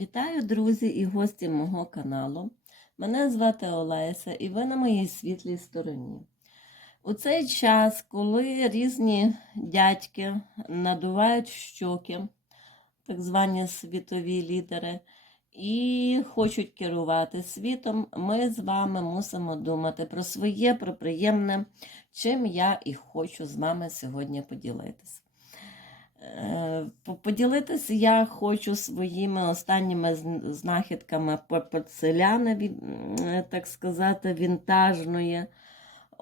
Вітаю, друзі і гості мого каналу. Мене звати Олеся і ви на моїй світлій стороні. У цей час, коли різні дядьки надувають щоки, так звані світові лідери, і хочуть керувати світом, ми з вами мусимо думати про своє, про приємне, чим я і хочу з вами сьогодні поділитися. Е, Поділитися я хочу своїми останніми знахідками по порцеляни, від- так сказати, вінтажної.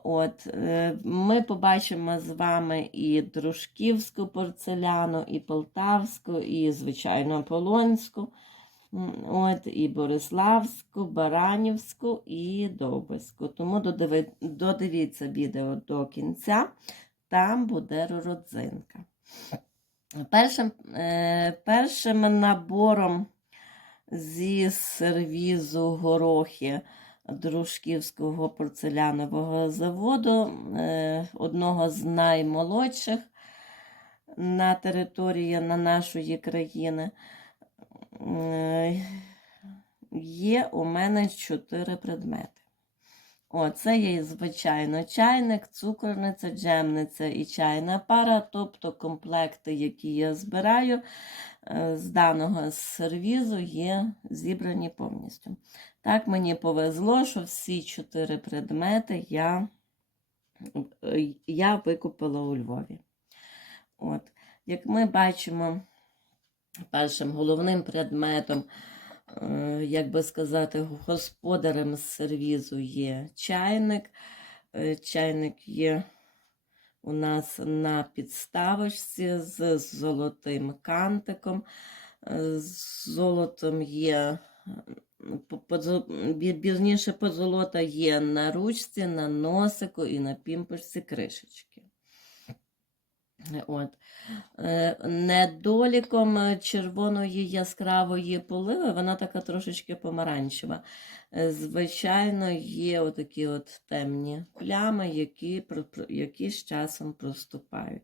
От, е, ми побачимо з вами і дружківську порцеляну, і полтавську, і, звичайно, полонську, от, і бориславську, баранівську і довбиську. Тому додиви- додивіться відео до кінця, там буде родзинка. Першим, е, першим набором зі сервізу горохи Дружківського порцелянового заводу, е, одного з наймолодших на території на нашої країни, е, є у мене чотири предмети. О, це є, звичайно, чайник, цукорниця, джемниця і чайна пара, тобто комплекти, які я збираю е, з даного сервізу, є зібрані повністю. Так, мені повезло, що всі чотири предмети я, я викупила у Львові. От. Як ми бачимо, першим головним предметом як би сказати, господарем сервізу є чайник. Е, Чайник є у нас на підставочці з золотим кантиком. Е, З золотом є, пізніше позолота є на ручці, на носику і на пімпочці кришечки. От. Е, Недоліком е, червоної яскравої поливи, вона така трошечки помаранчева. Е, Звичайно, є отакі от темні плями, які, які з часом проступають.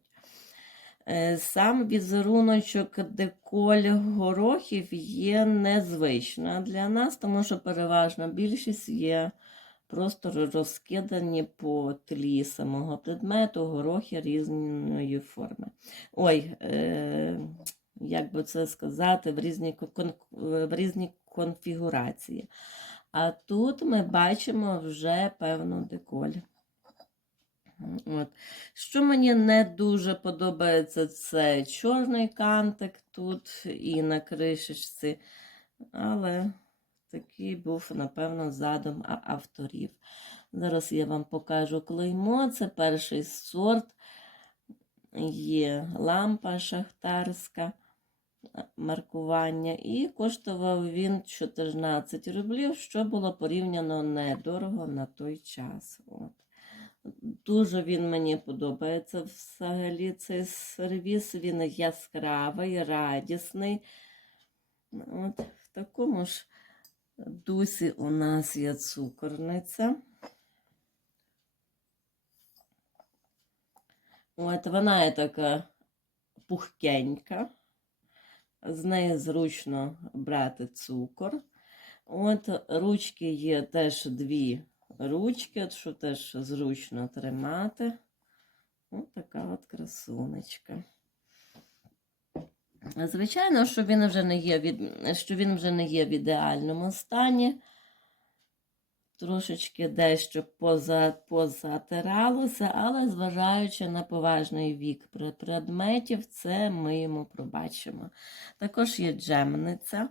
Сам візеруночок деколь горохів є незвична для нас, тому що переважна більшість є просто розкидані по тлі самого предмету, горохи різної форми. Ой, е, як би це сказати, в різні, в різні конфігурації. А тут ми бачимо вже певну деколь. От. Що мені не дуже подобається, це чорний кантик тут і на кришечці, але такий був, напевно, задум авторів. Зараз я вам покажу клеймо. Це перший сорт. Є лампа шахтарська маркування. І коштував він 14 рублів, що було порівняно недорого на той час. От. Дуже він мені подобається взагалі цей сервіс. Він яскравий, радісний. От в такому ж дусі у нас є цукорниця. От вона є така пухкенька. З неї зручно брати цукор. От ручки є теж дві ручки, що теж зручно тримати. Ось така от красунечка. Звичайно, що він вже не є від... що він вже не є в ідеальному стані. Трошечки дещо поза... позатиралося, але зважаючи на поважний вік пре- предметів, це ми йому пробачимо. Також є джемниця.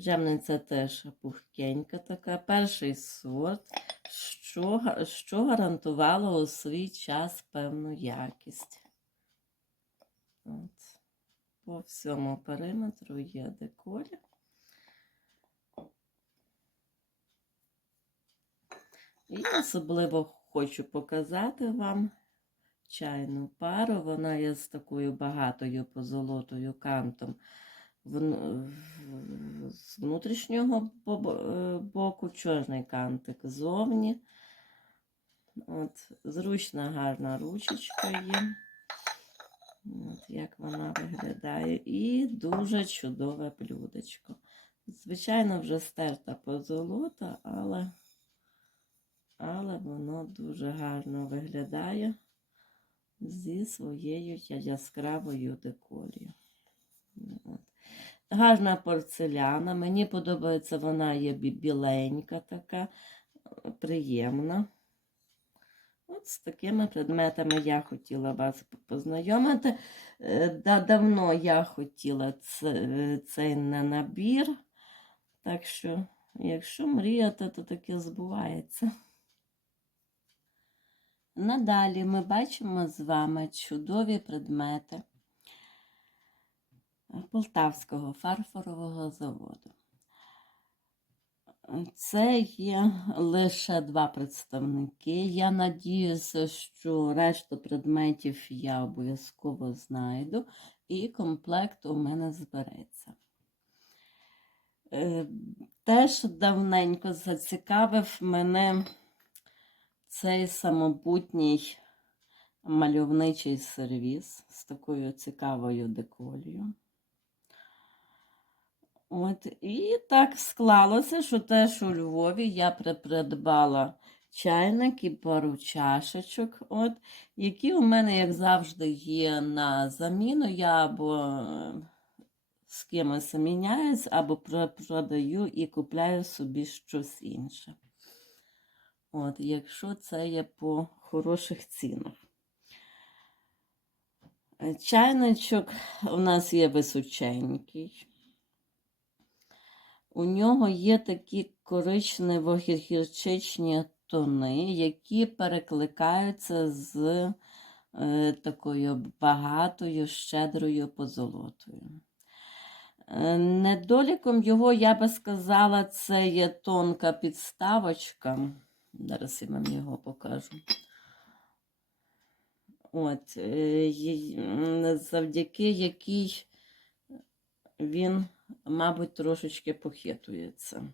Джемниця теж пухкенька така, перший сорт, що, що гарантувало у свій час певну якість. От. По всьому периметру є деколі. І особливо хочу показати вам чайну пару. Вона є з такою багатою позолотою кантом з внутрішнього е, боку, чорний кантик ззовні. От, зручна гарна ручечка є. От як вона виглядає. І дуже чудове блюдечко. Звичайно, вже стерта позолота, але, але воно дуже гарно виглядає зі своєю яскравою декорією. Гарна порцеляна. Мені подобається, вона є біленька така, приємна. От з такими предметами я хотіла вас познайомити. Е, да- Давно я хотіла е, цей на набір. Так що, якщо мріяти, то таке збувається. Надалі ми бачимо з вами чудові предмети Полтавського фарфорового заводу. Це є лише два представники. Я надіюся, що решту предметів я обов'язково знайду, і комплект у мене збереться. Е, Теж давненько зацікавив мене цей самобутній мальовничий сервіс з такою цікавою деколією. От, і так склалося, що теж у Львові я при- придбала чайник і пару чашечок, от, які у мене, як завжди, є на заміну. Я або з кимось міняюсь, або про- продаю і купляю собі щось інше. От, якщо це є по хороших цінах. Чайничок у нас є височенький. У нього є такі коричнево-гірчичні тони, які перекликаються з е, такою багатою, щедрою позолотою. Е, Недоліком його, я би сказала, це є тонка підставочка. Зараз я вам його покажу. От, е, завдяки якій він, мабуть, трошечки похитується.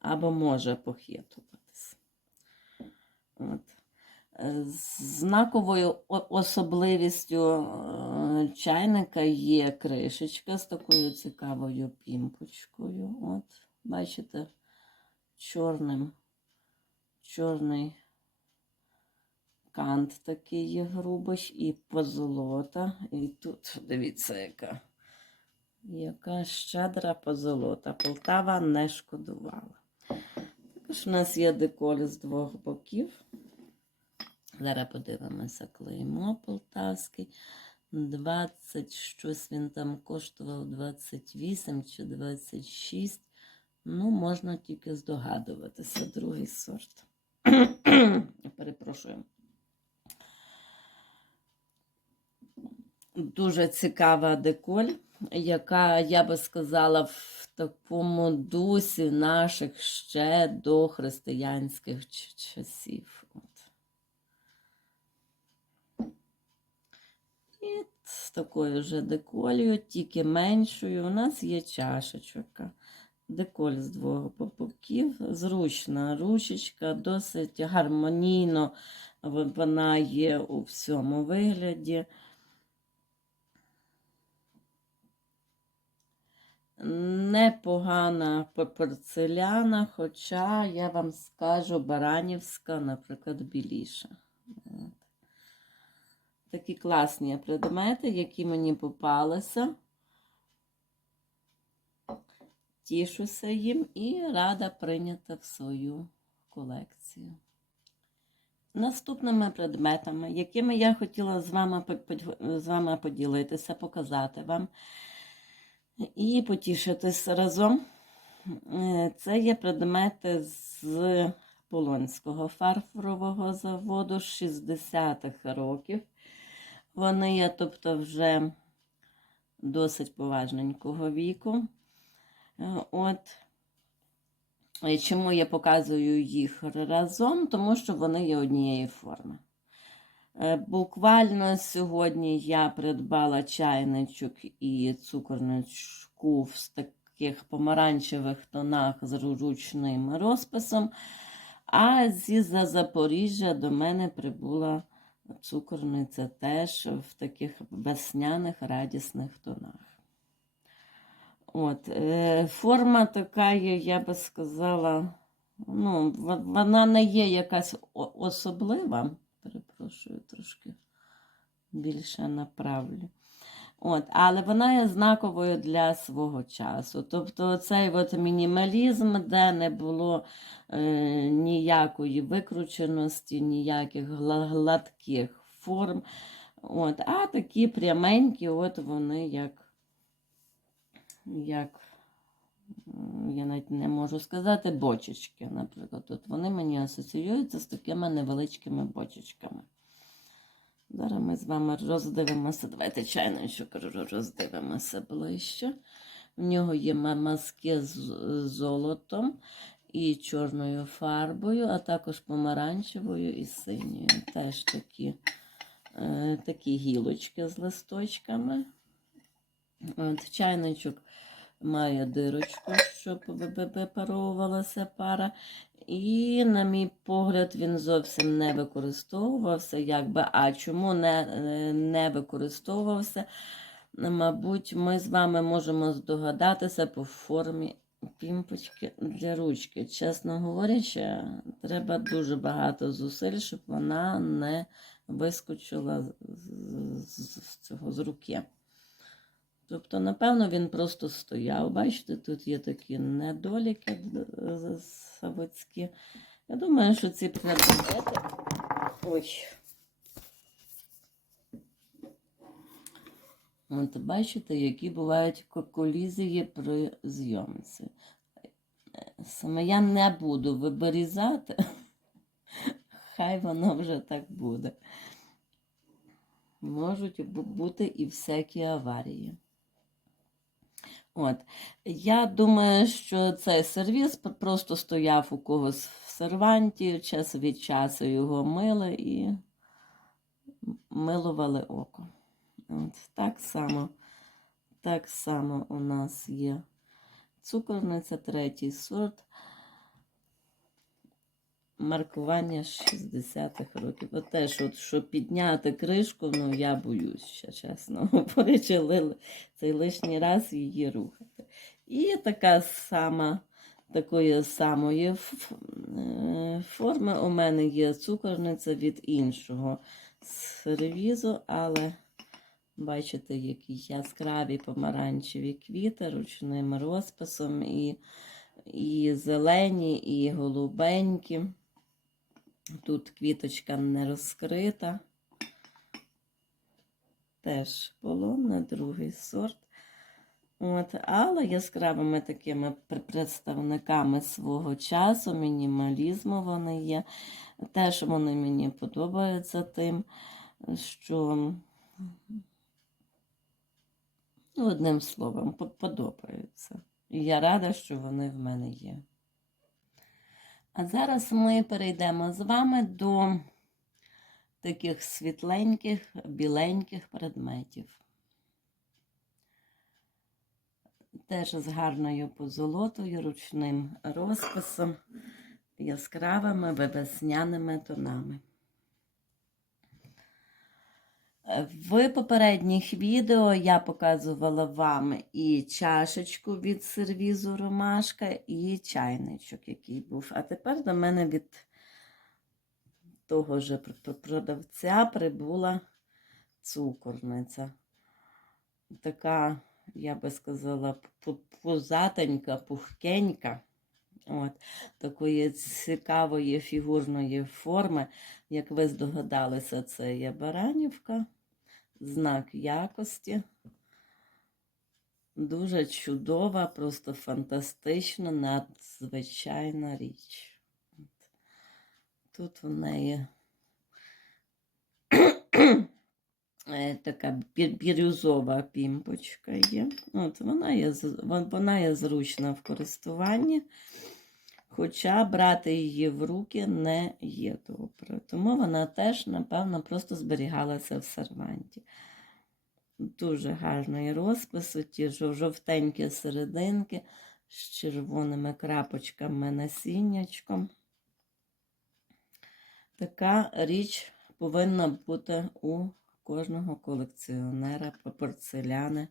Або може похитуватись. Знаковою особливістю е, чайника є кришечка з такою цікавою пімпочкою. От, бачите, чорним, чорний кант такий є грубий і позолота. І тут, дивіться, яка, яка щедра позолота. Полтава не шкодувала. Також у нас є деколь з двох боків. Зараз подивимося клеймо полтавський. 20, щось він там коштував 28 чи 26. Ну, можна тільки здогадуватися, другий сорт. Перепрошую. Дуже цікава деколь, яка, я би сказала, в такому дусі наших ще до християнських часів. От. І з такою же деколью, тільки меншою, у нас є чашечка. Деколь з двох боків, зручна ручечка, досить гармонійно вона є у всьому вигляді. Непогана по- порцеляна, хоча я вам скажу, Баранівська, наприклад, біліша. Такі класні предмети, які мені попалися. Тішуся їм і рада прийняти в свою колекцію. Наступними предметами, якими я хотіла з вами, з вами поділитися, показати вам і потішитись разом. Е, Це є предмети з Полонського фарфорового заводу 60-х років. Вони є, тобто, вже досить поважненького віку. Е, От. Чому я показую їх разом? Тому що вони є однієї форми. Е, Буквально сьогодні я придбала чайничок і цукорничку в таких помаранчевих тонах з ручним розписом. А зі за Запоріжжя до мене прибула цукорниця теж в таких весняних радісних тонах. От, е, форма така, я би сказала, ну, вона не є якась особлива. Перепрошую, трошки більше направлю. От, але вона є знаковою для свого часу. Тобто цей от мінімалізм, де не було е, ніякої викрученості, ніяких гладких форм. От, а такі пряменькі, от вони як, як я навіть не можу сказати, бочечки, наприклад. От вони мені асоціюються з такими невеличкими бочечками. Зараз ми з вами роздивимося. Давайте чайничок ро- роздивимося ближче. В нього є ма- мазки з з золотом і чорною фарбою, а також помаранчевою і синьою. Теж такі, е, такі гілочки з листочками. От, чайничок має дирочку, щоб ви- ви- випаровувалася пара. І, на мій погляд, він зовсім не використовувався. Якби, а чому не, е, не використовувався? Мабуть, ми з вами можемо здогадатися по формі пімпочки для ручки. Чесно говорячи, треба дуже багато зусиль, щоб вона не вискочила з, з, з цього з руки. Тобто, напевно, він просто стояв. Бачите, тут є такі недоліки е, заводські. Я думаю, що ці предмети. Ой. От бачите, які бувають колізії при зйомці. Саме я не буду виберізати, хай воно вже так буде. Можуть бути і всякі аварії. От. Я думаю, що цей сервіс просто стояв у когось в серванті, час від часу його мили і милували око. От. Так само, так само у нас є цукорниця, третій сорт. Маркування 60-х років. От теж, от, щоб підняти кришку, ну я боюсь, ще, чесно говорячи, ли- цей лишній раз її рухати. І така сама, такої самої е, форми у мене є цукорниця від іншого сервізу, але бачите, які яскраві помаранчеві квіти ручним розписом, і, і зелені, і голубенькі. Тут квіточка не розкрита. Теж полонне, другий сорт. От, але яскравими такими представниками свого часу, мінімалізму вони є. Теж вони мені подобаються тим, що, ну, одним словом, подобаються. І я рада, що вони в мене є. А зараз ми перейдемо з вами до таких світленьких, біленьких предметів. Теж з гарною позолотою, ручним розписом, яскравими весняними тонами. В попередніх відео я показувала вам і чашечку від сервізу Ромашка, і чайничок, який був. А тепер до мене від того ж пр- пр- продавця прибула цукорниця. Така, я би сказала, пу- пузатенька, пухкенька. От, такої цікавої фігурної форми, як ви здогадалися, це є баранівка, знак якості. Дуже чудова, просто фантастична, надзвичайна річ. Тут в неї е, така бірюзова пімпочка є. От, вона, є вона є зручна в користуванні, хоча брати її в руки не є добре. Тому вона теж, напевно, просто зберігалася в серванті. Дуже гарний розпис, ті жовтенькі серединки з червоними крапочками насіннячком. Така річ повинна бути у кожного колекціонера порцеляни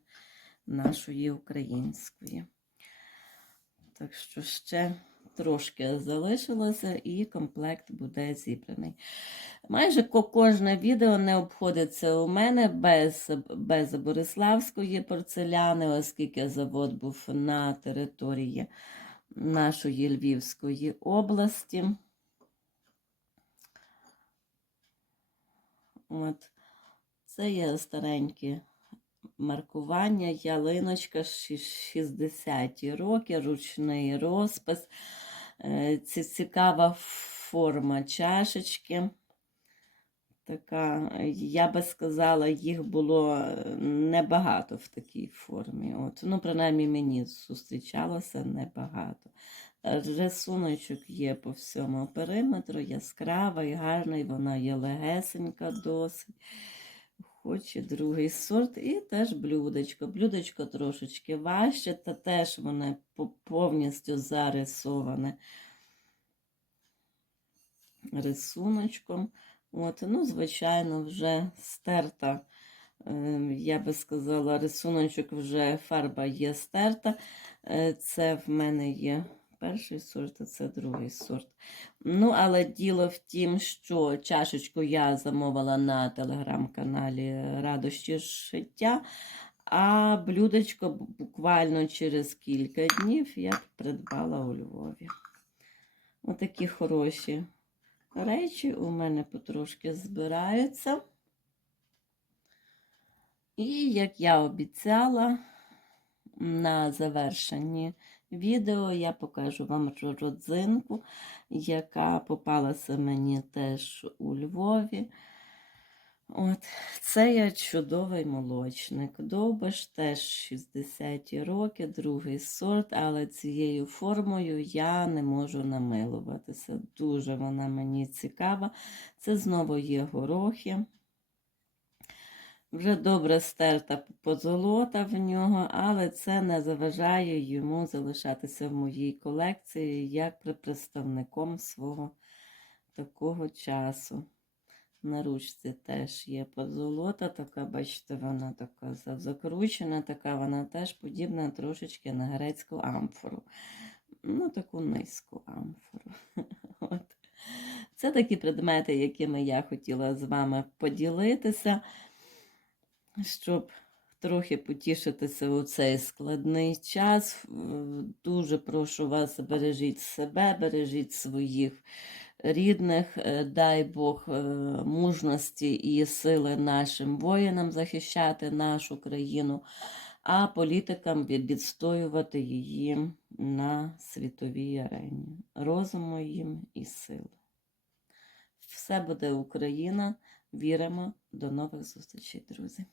нашої української. Так що ще трошки залишилося, і комплект буде зібраний. Майже кожне відео не обходиться у мене без, без Бориславської порцеляни, оскільки завод був на території нашої Львівської області. От. Це є старенькі маркування, ялиночка 60-ті роки, ручний розпис. Е, Ці цікава форма чашечки. Така, я би сказала, їх було е, небагато в такій формі. От, ну, принаймні мені зустрічалося небагато. Рисуночок є по всьому периметру, яскравий, гарний, вона є легесенька досить. Хоче другий сорт, і теж блюдечко. Блюдечко трошечки важче, та теж воно повністю зарисоване рисуночком. От, ну, звичайно, вже стерта. е, Я би сказала, рисуночок вже фарба є стерта. Е, Це в мене є перший сорт, а це другий сорт. Ну, але діло в тім, що чашечку я замовила на телеграм-каналі Радощі життя, а блюдечко буквально через кілька днів я придбала у Львові. Отакі хороші речі у мене потрошки збираються. І, як я обіцяла, на завершенні відео я покажу вам родзинку, яка попалася мені теж у Львові. От, це є чудовий молочник. Довбиш теж 60-ті роки, другий сорт, але цією формою я не можу намилуватися. Дуже вона мені цікава. Це знову є горохи. Вже добре стерта позолота в нього, але це не заважає йому залишатися в моїй колекції як представником свого такого часу. На ручці теж є позолота, така, бачите, вона така закручена, така вона теж подібна трошечки на грецьку амфору. Ну, таку низьку амфору. От. Це такі предмети, якими я хотіла з вами поділитися, щоб трохи потішитися у цей складний час. Дуже прошу вас, бережіть себе, бережіть своїх рідних, Е, дай Бог е, мужності і сили нашим воїнам захищати нашу країну, а політикам відстоювати її на світовій арені. Розуму їм і сили. Все буде Україна. Віримо. До нових зустрічей, друзі.